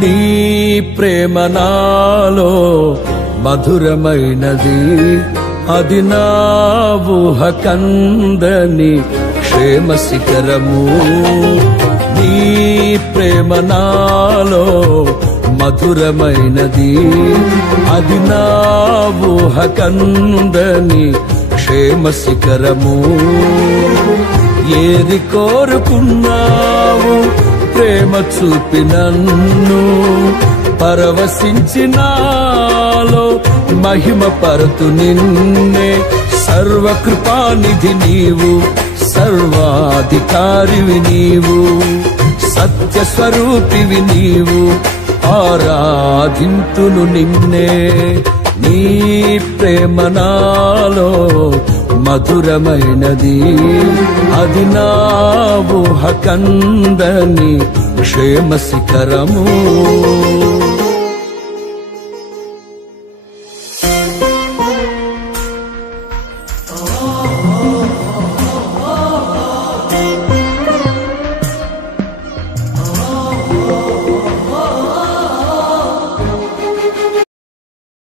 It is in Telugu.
నీ ప్రేమ నాలో మధురమైనది, అది నా ఊహ కందని క్షేమ శిఖరము. నీ ప్రేమ నాలో మధురమైనది, అది నా ఊహ కందని క్షేమ శిఖరము. ఏది కోరుకున్నావు ప్రేమ చూపి నన్ను పరవశించినాలో మహిమ పరతు నిన్నే. సర్వకృపానిధి నీవు, సర్వాధికారివి నీవు, సత్య స్వరూపివి నీవు, ఆరాధింతును నిన్నే. నీ ప్రేమ నాలో మధురమైనది, అది నా ఊహ కందని క్షేమ శిఖరము.